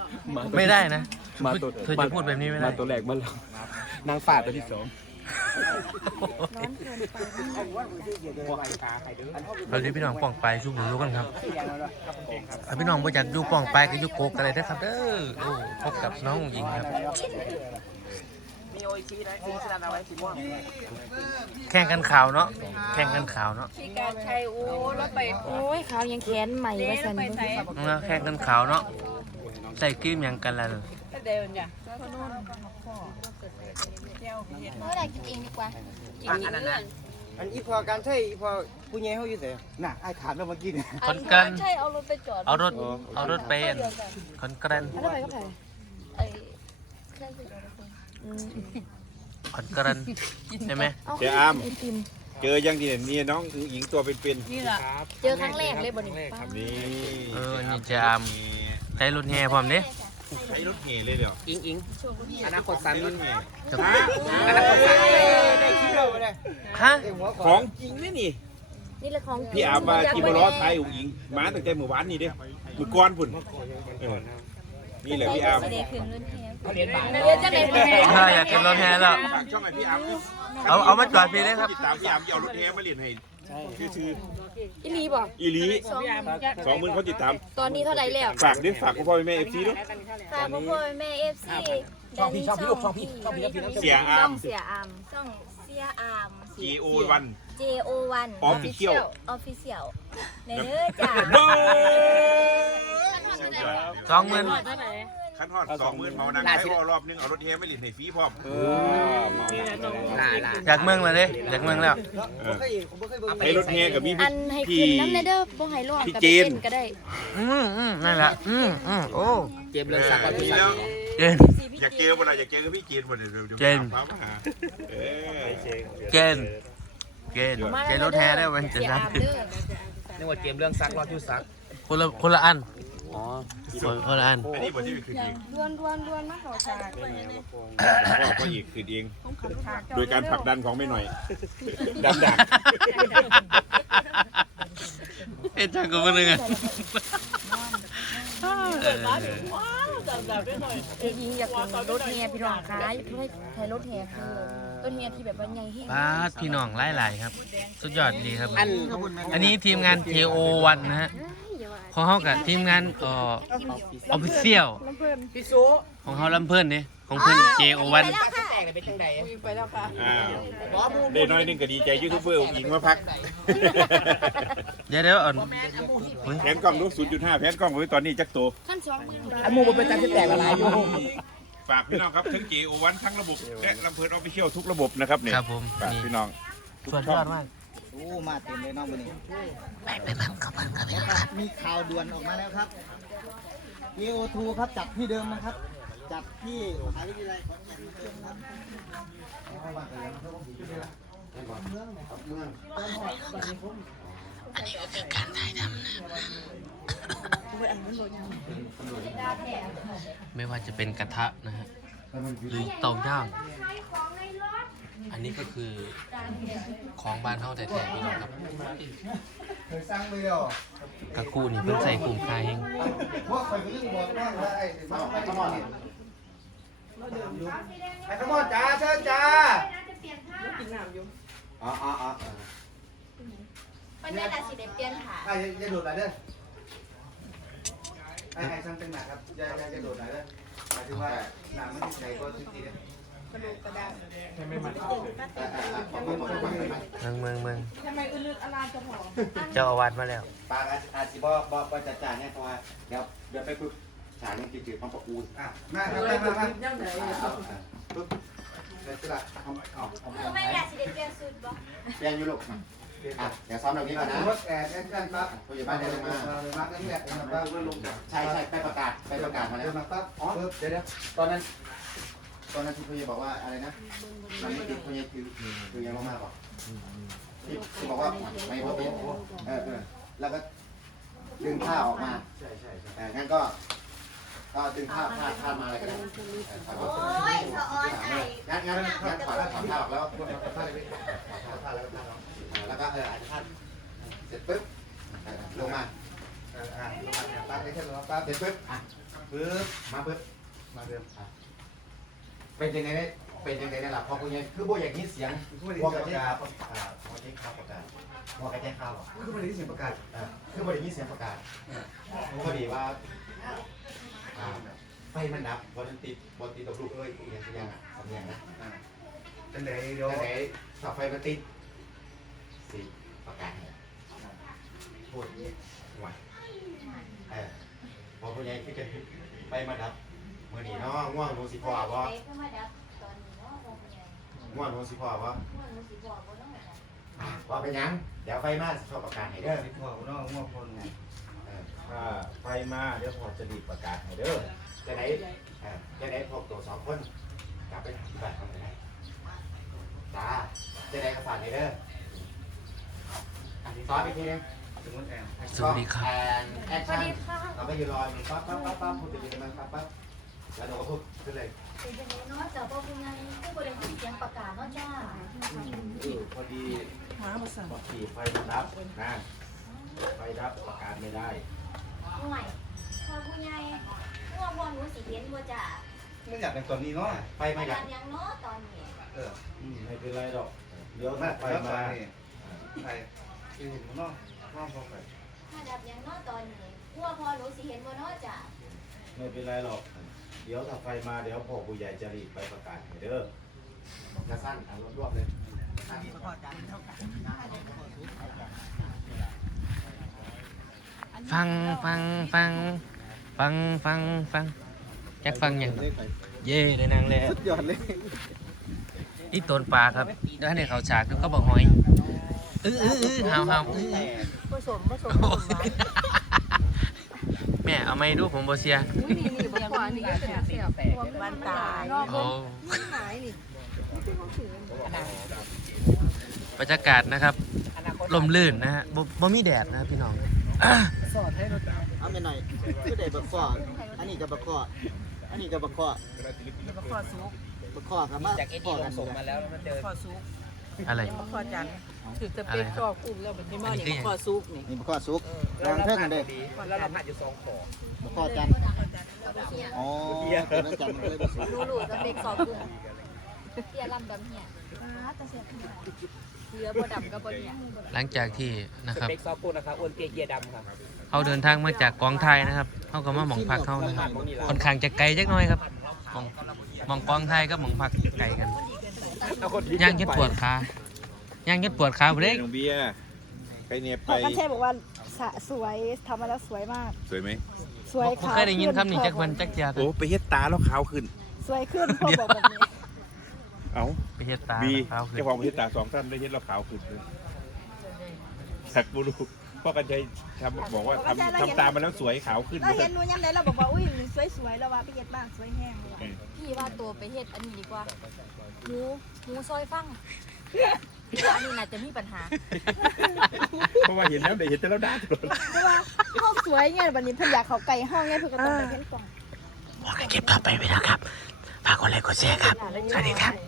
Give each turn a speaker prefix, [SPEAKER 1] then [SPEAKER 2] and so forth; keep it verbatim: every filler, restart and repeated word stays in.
[SPEAKER 1] ไม่ได้นะ
[SPEAKER 2] มาตัว
[SPEAKER 1] เธอจะพูดแบบนี้ไม่ได้
[SPEAKER 2] มาตัวแรกมาแล้วนางฝาตัวที่สอง
[SPEAKER 1] เราเดี๋ยวพี่น้องป่องไปชุบหมูรู้กันครับพี่น้องประจักษ์ยุป่องไปกับยุโกกันเลยนะครับเด้อโอ้พบกับน้องหญิงครับแข่งกันข่าวเนาะแข่งกันข่าวเนาะ
[SPEAKER 3] ที่การใช้โอ้แล้วไป
[SPEAKER 4] โอ้ยขาวยังแขนใหม่ว่าสัน
[SPEAKER 1] นะแข่งกันข่าวเนาะใส่กิ้มยังกันละ
[SPEAKER 3] เดินจ้ะ
[SPEAKER 4] เมื่อไหร่กินเองดีกว่า
[SPEAKER 3] อันนั้นนะ
[SPEAKER 5] อันอีพอการใช้อีพอผู้ใหญ่เขาอยู่ไหนน่ะไอ้ถามแล้วเมื่อกี้เนี่ย
[SPEAKER 1] คนกัน
[SPEAKER 4] ใช่เอารถไปจอด
[SPEAKER 1] เอารถเอารถเป็นคนกัน
[SPEAKER 4] แล้วไปก็ไปไอ้เครื่องไปจอด
[SPEAKER 1] คนกันใช่ไหม
[SPEAKER 2] เจ้าอ้ำเจอยังดีนี่น้องหญิงตัวเป็น
[SPEAKER 3] นี่แหละ
[SPEAKER 4] เจอครั้งแรกเลยบ่นี่
[SPEAKER 2] ๆนี่
[SPEAKER 1] เออนี่จะอามใช้รถแห่พร้อมเด้
[SPEAKER 2] ใช้รถเห่เลยเดี๋ยว
[SPEAKER 5] อิงอิงอนาคตสามี
[SPEAKER 1] จะ
[SPEAKER 5] อนาคตสามีได้คิดเราเลย
[SPEAKER 1] ฮะ
[SPEAKER 2] ของจริงนี่นี่
[SPEAKER 4] นี่แหละของ
[SPEAKER 2] พี่อาว่ากินบอลล้อไทยหญิงมาตั้งแต่เมื่อวานนี่เด้มือก้อนพุ่นนี่แหละพี่อา
[SPEAKER 3] เด็กขึ้นรุ่นแทน
[SPEAKER 5] เขาเรียนบ่าย
[SPEAKER 4] เรียนจังไหนพ่อ
[SPEAKER 1] ถ้าอยากกินรถแห่แล้ว
[SPEAKER 2] ฝากช่องไอพี่อา
[SPEAKER 1] เอาเอามาจอดพี่เลยครับ
[SPEAKER 2] ติดตามพี่อาเอารถแห่มาเรียนให้ชื่อชื่อ
[SPEAKER 4] อีลีบ่
[SPEAKER 2] อีลีสองหมื่นเขาติดตาม
[SPEAKER 4] ตอนนี้เท่าไหร่แล้ว
[SPEAKER 2] ฝากดิฝากพ่อแม่เอฟซีด้วย
[SPEAKER 4] ฝากพ่อพ่อแม่เอฟซีช่องพี่ช่องพี่ลูกช่องพี่ช่องพี่
[SPEAKER 2] เสียอา
[SPEAKER 4] ช่
[SPEAKER 2] ร์
[SPEAKER 4] อ
[SPEAKER 2] ม
[SPEAKER 4] งเสียอามช่องเสียอาม
[SPEAKER 2] จีโอวัน
[SPEAKER 4] เจ โอ วัน
[SPEAKER 2] Official
[SPEAKER 4] Official เนื้อจ้า
[SPEAKER 1] สองหมื่น
[SPEAKER 2] ขั้นทอดสองหมื่นเมานังให้พ่อรอบนึงเอารถแห่มาเรียนให้ฟรีพร้อม
[SPEAKER 1] อยากเมืองเลยเด้อยากเมืองแล้ว
[SPEAKER 2] ให้รถแห่กับมี
[SPEAKER 4] อันให้
[SPEAKER 2] พี่
[SPEAKER 4] ขึ้นน้ำในเด้อบ่ให้รอด
[SPEAKER 2] พี่
[SPEAKER 4] กับ
[SPEAKER 2] เจ
[SPEAKER 4] เต้
[SPEAKER 2] น
[SPEAKER 4] นก็ได้
[SPEAKER 1] อืมอืมนั่นแหละอืมอืมโอ้
[SPEAKER 5] เกมเรื่องสักดิ์
[SPEAKER 2] ดีแล้ว
[SPEAKER 1] เจน
[SPEAKER 2] อยากเจอบ่ล่ะอยากเจอกับพี่เจนบ่เดี๋ยวเดี๋ยว
[SPEAKER 1] เจน
[SPEAKER 2] พามาหาเออ
[SPEAKER 1] เจนเจนเจนรถแห่ได้วันจะ
[SPEAKER 4] เสีย
[SPEAKER 1] นั
[SPEAKER 4] อา
[SPEAKER 1] ด
[SPEAKER 4] มเด้อ
[SPEAKER 5] นึกว่าเกมเรื่องซักรอดที่ซัก
[SPEAKER 1] คนละคนละอัน
[SPEAKER 5] อ๋อ
[SPEAKER 1] คนคนละอัน
[SPEAKER 2] อันนี้บ่ที่คือเอง
[SPEAKER 4] ดวนดวนดวนมาเขาฉาก
[SPEAKER 2] พ่อก็อีกคือเอง โดยการผลักดันของไม่หน่อยดันดัก
[SPEAKER 1] เอ็ดจังกูมันนึงอ่ะ
[SPEAKER 4] เอ้ยยิงอยากกินรถแห่พี่น้องคะอยากให้ใช้รถแห่คือรถแห่ที่แบบว่าใหญ่แห้ง
[SPEAKER 1] ป้าดพี่น้องไล่หลายครับ สุดยอดดีครับ อันนี้ทีมงาน เจ โอ วัน นะฮะของเขากับทีมงานเอ่อ Official
[SPEAKER 5] พี่ซู
[SPEAKER 1] ของเขาลำเพิ่นนี่ของเพิ่น เจ โอ วัน
[SPEAKER 5] แต่งเป็นจังใด
[SPEAKER 3] ไปแล้วค่ะ
[SPEAKER 2] อ้าวได้น้อยหนึงก็ดีใจยูทูบเบอร์หญิงมาพัก
[SPEAKER 1] เดี๋ยวเดี๋ยวอ่อนเฮ้ย
[SPEAKER 2] แผนกล้องดู ศูนย์จุดห้า แผนกล้องไว้ตอนนี้จักโต
[SPEAKER 4] ขั้นสองหมื่นบาท
[SPEAKER 5] อันมูมันเป็นการที่แตกละลายอยู่
[SPEAKER 2] ฝากพี่น้องครับทั้ง เจ โอ วัน ทั้งระบบและลำเพินออฟฟิเชียลทุกระบบนะครับเนี่ย
[SPEAKER 1] ครับผม
[SPEAKER 2] ฝาก
[SPEAKER 1] นี่
[SPEAKER 2] พี่น้องทุก
[SPEAKER 1] ส่วน
[SPEAKER 2] ช่
[SPEAKER 1] ย
[SPEAKER 2] อง
[SPEAKER 1] อดมาก
[SPEAKER 5] โอ้มาเต็มเลยน้องมือนี้
[SPEAKER 1] ไปไปเบิ่งกับเบิ่งกับพี่น้องครับ
[SPEAKER 5] มีข่าวด่วนออกมาแล้วครับ เอ โอ ทู ครับจัดที่เดิมนะครับ จัดที่มหาวิทยาลัยขอนแก่นครับ
[SPEAKER 1] อันนี้ก็คือการถ่ายทำนะไม่ว่าจะเป็นกระทะนะฮะหรือเตาย่างอันนี้ก็คือของบ้านเฮาแต่แต่พี่น้องครับ
[SPEAKER 5] เคยสร้างเลยเหรอก
[SPEAKER 1] ระกู้นี่เพิ่งใส่กลุ่มคายเอง
[SPEAKER 5] พวกใครเป็นเรื่องบอกว่าไอ้มาไอ้ขมอนเนี่ยไอ้ขมอนจ้าเชิญจ้าอ๋ออ๋ออ๋อ
[SPEAKER 4] วันนี้น่ะสิได้เปลี่ยนค่ะ
[SPEAKER 5] ไอ้อย่าโดดไหนเด้อไอ้ไอ้ช่างเป็นหนักครับอย่าอย่าอย่าโดดไหนเด้อหมายถึงว่าหนังมันติดใจก็ทุกทีเนี่ย
[SPEAKER 4] กระดูกกระดาษ
[SPEAKER 1] เมืองเมืองเมือง
[SPEAKER 3] ทำไมอึลึกอลามจะผอม
[SPEAKER 1] เจ้าอาวาสมาแล้ว
[SPEAKER 5] ปากอาชีพบ่บ่บ่จัดจ่ายเนี่ยเพราะว่าเดี๋ยวเดี๋ยวไปฝึกฉากนี่จืดๆความประอูนอ่ะมาครับมามามาปึ๊บเดี๋ยวจะละเอาเอาเอา
[SPEAKER 4] คือไม่อยากสิได้เปลี่ยนสูตรบ่
[SPEAKER 5] เปลี่ยนอยู่ลูกอ่ะเดี๋ยวซ้อมตรงนี้ก่อนนะแอดแอดกันปั๊บผู้ใหญ่บ้านเดินมามากันนี่แหละปั๊บใช่ใช่ไปประกาศไปประกาศมาแล้วมาปั๊บอ๋อเดี๋ยวเดี๋ยวตอนนั้นตอนนั้นที่ผู้ใหญ่บอกว่าอะไรนะมันไม่ติดผู้ใหญ่คือคือยังมากกว่าที่ที่บอกว่าไม่พอเป็นเออเออแล้วก็ดึงผ้าออกมาใช่ใช่ใช่งั้นก็ก็ดึงผ้าผ้าผ้ามาอะไรก็ได้
[SPEAKER 4] โอ้ยสะออนไอ้
[SPEAKER 5] งั้นงั้นงั้นถอดถอดผ้าออกแล้วผ้าเลยถอดผ้าแล้วก็ผ้าแล้วก็เอออาจจะผ้าเสร็จปุ๊บลงมาอ่าปั๊บไอ้เช่นเราปั๊บเสร็จปึ๊บอ่ะปึ๊บมาปึ๊บมาปึ๊บอ่ะเป็นยังไงได้เป็นยังไงได้หลับพอคุณยังคือโบอย่างนี้เสียงวอกระเจ้าอ่าวอกระเจ้าข้าวประกาศวอกระเจ้าข้าวคือโบอย่างนี้เสียงประกาศอ่าคือโบอย่างนี้เสียงประกาศพอดีว่าอ่าไฟมันดับบอลติดบอลติดตกลูกเอ้ยอย่างเสียงอ่ะสำเนียงนะจังไหนเดี๋ยวจังไหนถ้าไฟมันติดสิประกาศพูดหวานเออพอคุณยายคิดกันไปมาดับเมื่อนี้เนาะง่วงนูสิพอบ่ง่วงนูสิพอบ่พอเป็นยังเดี๋ยวไฟมาสิชอบประกาศให้เด้อ
[SPEAKER 6] พ่อเนาะง่วงพ่อหนุ่ม
[SPEAKER 5] เออ
[SPEAKER 2] ถ้าไฟมาเดี๋ยวพอจะดีประกาศให้เด้อ
[SPEAKER 5] จะได้เออจะได้พวกตัวสองคนกลับไปถามบ้านเขาเลยจ้าจะได้กระฝากให้เด้อซอสไปทีนึง
[SPEAKER 6] สมมติแอน
[SPEAKER 1] สวัสดีครับ
[SPEAKER 5] แอนแอคชั่นเราไปยืนรออยู่ปั๊บปั๊บปั๊บปั๊บพูดไปยืนมันปั๊บปั๊บแล้วเราก็พูดขึ้นเลย
[SPEAKER 4] เป็นจังไดเนาะเจ้าพ่อคุณยายผู้บ่ได้ยินเสียงประกาศเนาะจ้า
[SPEAKER 2] พอดีพอดีไฟมันดับนะไฟดับประกาศไม่ได้
[SPEAKER 4] ห่วยพ่อคุณยายพ่อบ่หนูสิเห็นบ่จ้า
[SPEAKER 6] ไม่อยากเป็นตอนนี้เนาะ
[SPEAKER 5] ไฟมาจาก
[SPEAKER 4] ยังเนาะตอนนี้
[SPEAKER 6] เออ
[SPEAKER 2] ไม่เป็นไรหรอกเดี๋ยว
[SPEAKER 6] มา
[SPEAKER 2] ถ้าไฟ
[SPEAKER 6] ไป
[SPEAKER 2] มา
[SPEAKER 6] มาไปคือเห็นเนาะง่วงพ่อไป
[SPEAKER 4] ถ้าดับยังเนาะตอนนี้พ่อพ่อหนูสิเห็นบ่เนาะจ้า
[SPEAKER 2] ไม่เป็นไรหรอกเดี๋ยวถ้าไฟมาเดี๋ยวพ่อผู้ใหญ่จะรีบไปประกาศให้เด้อ
[SPEAKER 5] จะสั้นอ่ะรวบๆเลยสั้น
[SPEAKER 1] ฟังฟังฟังฟังฟังฟังจักฟังอย่างเย่ได้นางแล้ว
[SPEAKER 6] ยอดเลย
[SPEAKER 1] อีต้นปลาครับแล้วให้เขาฉากเขาบอกหอยอื้ออื้ออื้อหาวหาวอื้อ
[SPEAKER 4] ผสมผสมผสม
[SPEAKER 1] แม่เอาไม่ดูผมโบเซีย
[SPEAKER 3] อุ้ยนี่นี่บางคนนี่ก็เสียเสียแปลกมันตาย
[SPEAKER 1] โอ้
[SPEAKER 3] หายนี่ไม่ใช่ของถือบ
[SPEAKER 1] รรยากาศนะครับลมลื่นนะฮะบ่บ่มีแดดนะพี่น้อง
[SPEAKER 6] เอาไปหน่อยคือได้บักข้ออันนี้กับบักข้ออันนี้กับบักข้อ
[SPEAKER 3] บักข้อซุก
[SPEAKER 6] บักข้อครับมาจากเอ็ดดี้ลงส่งมาแล้ว
[SPEAKER 3] ข้อซุก
[SPEAKER 1] อะไร
[SPEAKER 3] บักข้อจันถือจะเป็นข้อกุ้งแล้วเป็นที่มาเนี่ยบักข้อซุกนี่
[SPEAKER 6] นี่บักข้อซุกรางเท่ากันเด้
[SPEAKER 3] แล้วเราผัดอยู่สองขอ
[SPEAKER 6] บักข้อจันอ๋อเป็นจันมันเลยบักซุก
[SPEAKER 4] รู้รู้จะเด็กสอบกุ้งเตียลำดำเหี่ยตาเสียเหลือบ่ดำก็บ่เนี่ย
[SPEAKER 1] หลังจากที่นะครับ
[SPEAKER 7] เด็กซอปูนะครับอ้วนเกียร์เกียร์ดำครับ
[SPEAKER 1] เขาเดินทางมาจากกองไทยนะครับเขาก็มาหมองพักเขานะครับค่อนข้างจะไกลจักหน่อยครับหมองหมองกองไทยกับหมองพักไกลกันย่างเย็ดปวดขาย่างเย็ดปวดขาบ่เด้
[SPEAKER 2] น้องเบียร์ใครเนี่ยไป
[SPEAKER 8] พอกันเช่บอกว่าสะสวยทำมาแล้วสวยมาก
[SPEAKER 2] สวยไหม
[SPEAKER 8] สวย
[SPEAKER 1] บ่
[SPEAKER 8] ขาว
[SPEAKER 1] เคยได้ยินคำนี้จักวันจักเทีย
[SPEAKER 2] โอ้ไปเฮ็ดตาแล้วขาวขึ้น
[SPEAKER 8] สวยขึ้นพ่อบอกแบบนี้
[SPEAKER 2] เอ้า
[SPEAKER 1] ไปเฮ็ดตา
[SPEAKER 2] บี
[SPEAKER 1] ขาวขึ้น
[SPEAKER 2] เจ้าของไปเฮ็ดตาสองท่านได้เฮ็ดแล้วขาวขึ้นเลยสักบุรุษพ่อกันใจทำบอกว่าทำทำตามาแล้วสวยขาวขึ้น
[SPEAKER 8] เราเห็นหนูย้ำไหนเราบอกว่าอุ้ยสวยสวยๆแล้วว่าไปเย็ดมากสวยแห้งเลยว่ะ
[SPEAKER 4] พี่ว่าตัวไปเฮ็ดอันนี้ดีกว่าหูหูซอยฟังอันนี้น่าจะมีปัญหา
[SPEAKER 2] เพราะว่าเห็นแล้วเดี๋ยวเห็นแต่แล้วด้าตลอด
[SPEAKER 8] เพราะว่าห้องสวยไงวันนี้เพิ่นอยากเขาไก่ห้องไงเพิ่นก็ต้องไปเพ้นกล่อง
[SPEAKER 1] บอกให้เก็บต่อไปไปนะครับฝากกดไลค์กดแชร์ครับสวัสดีครับ